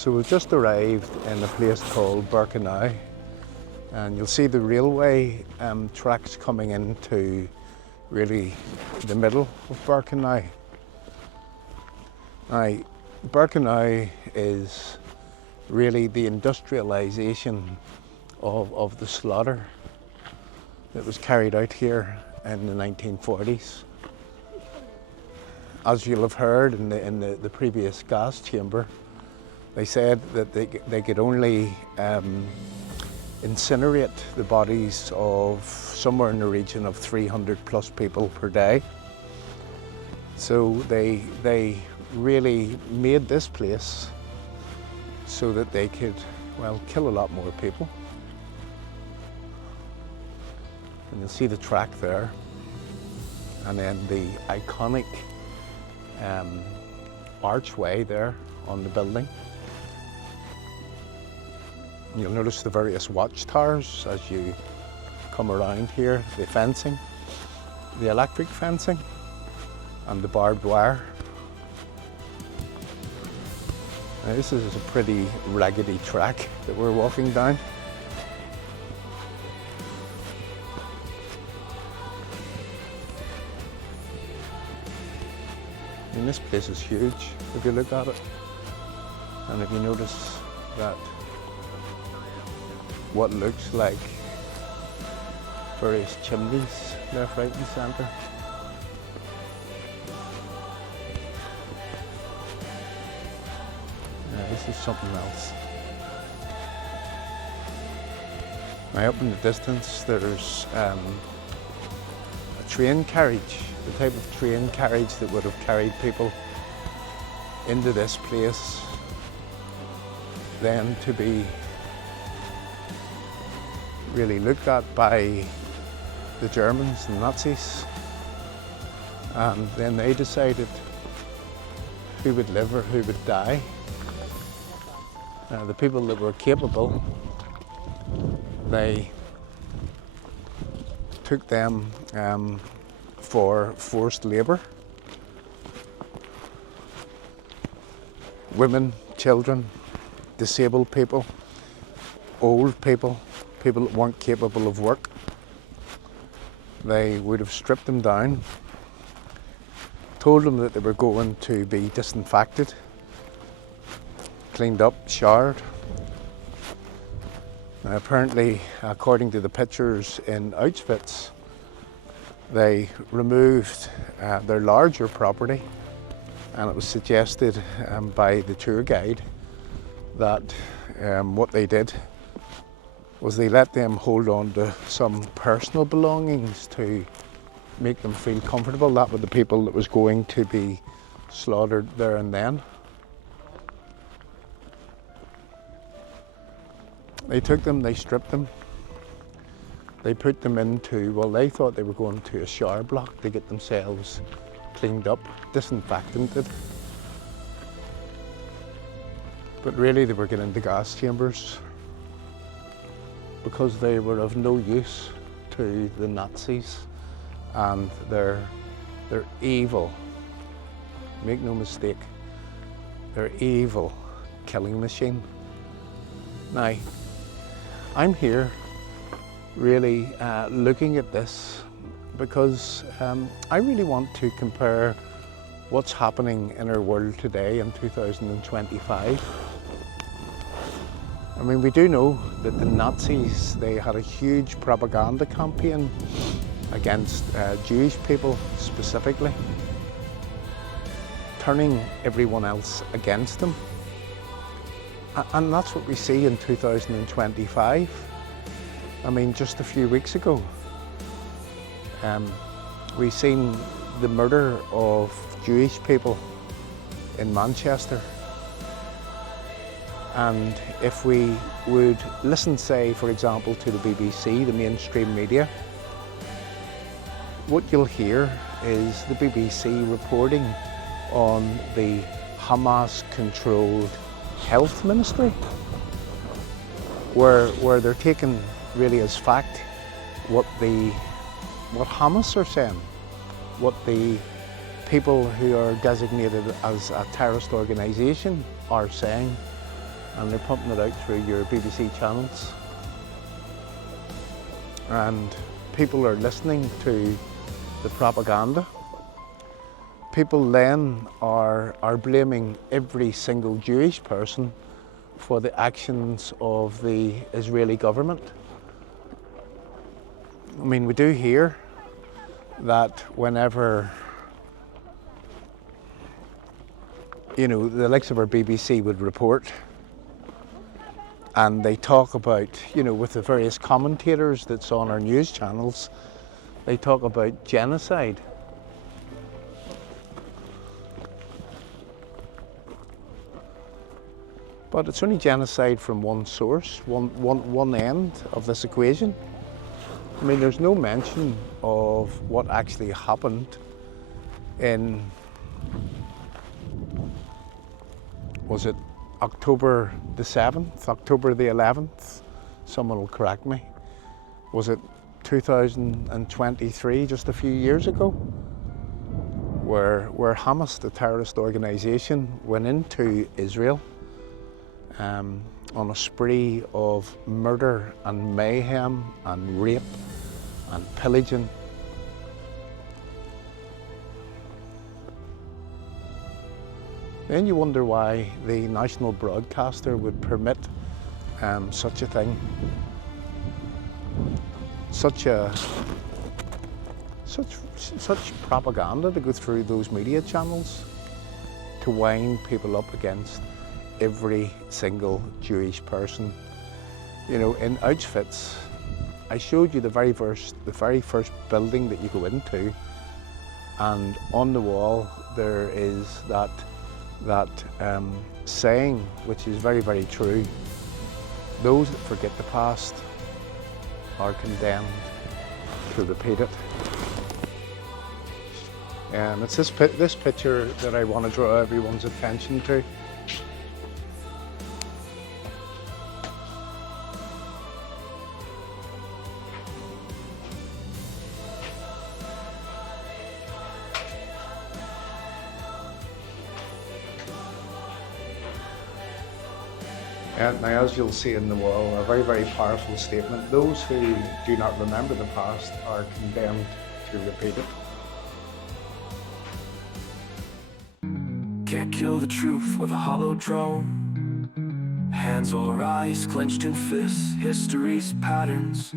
So we've just arrived in a place called Birkenau, and you'll see the railway tracks coming into really the middle of Birkenau. Now, Birkenau is really the industrialisation of the slaughter that was carried out here in the 1940s. As you'll have heard in the previous gas chamber, they said that they could only incinerate the bodies of somewhere in the region of 300 plus people per day. So they really made this place so that they could, well, kill a lot more people. And you'll see the track there, and then the iconic archway there on the building. You'll notice the various watchtowers as you come around here, the fencing, the electric fencing, and the barbed wire. Now, this is a pretty raggedy track that we're walking down. And this place is huge if you look at it. And if you notice that what looks like various chimneys left, right and centre. This is something else. Now up in the distance there's a train carriage, the type of train carriage that would have carried people into this place, then to be really looked at by the Germans and Nazis, and then they decided who would live or who would die. The people that were capable, they took them for forced labour. Women, children, disabled people, old people, people that weren't capable of work. They would have stripped them down, told them that they were going to be disinfected, cleaned up, showered. Now, apparently, according to the pictures in Auschwitz, they removed their larger property, and it was suggested by the tour guide that what they did was they let them hold on to some personal belongings to make them feel comfortable. That were the people that was going to be slaughtered there and then. They took them, they stripped them, they put them into, well, they thought they were going to a shower block to get themselves cleaned up, disinfected. But really they were getting into gas chambers, because they were of no use to the Nazis, and they're evil, make no mistake, they're evil killing machine. Now, I'm here really looking at this because I really want to compare what's happening in our world today in 2025. I mean, we do know that the Nazis, they had a huge propaganda campaign against Jewish people specifically, turning everyone else against them. And that's what we see in 2025. I mean, just a few weeks ago, we seen the murder of Jewish people in Manchester. And if we would listen, say, for example, to the BBC, the mainstream media, what you'll hear is the BBC reporting on the Hamas-controlled health ministry, where they're taking really as fact what Hamas are saying, what the people who are designated as a terrorist organisation are saying. and they're pumping it out through your BBC channels. And people are listening to the propaganda. People then are blaming every single Jewish person for the actions of the Israeli government. I mean, we do hear that whenever, you know, the likes of our BBC would report and they talk about, you know, with the various commentators that's on our news channels, they talk about genocide. But it's only genocide from one source, one end of this equation. I mean, there's no mention of what actually happened in, was it October the 7th, October the 11th? Someone will correct me. Was it 2023, just a few years ago, where Hamas, the terrorist organization, went into Israel on a spree of murder and mayhem and rape and pillaging. Then you wonder why the national broadcaster would permit such a thing, such propaganda to go through those media channels to wind people up against every single Jewish person. You know, in Auschwitz, I showed you the very first building that you go into, and on the wall there is that saying, which is very, very true: those that forget the past are condemned to repeat it. And it's this picture that I want to draw everyone's attention to. Now, as you'll see in the wall, a very, very powerful statement: those who do not remember the past are condemned to repeat it. Can't kill the truth with a hollow drone. Hands or eyes clenched in fists, history's patterns.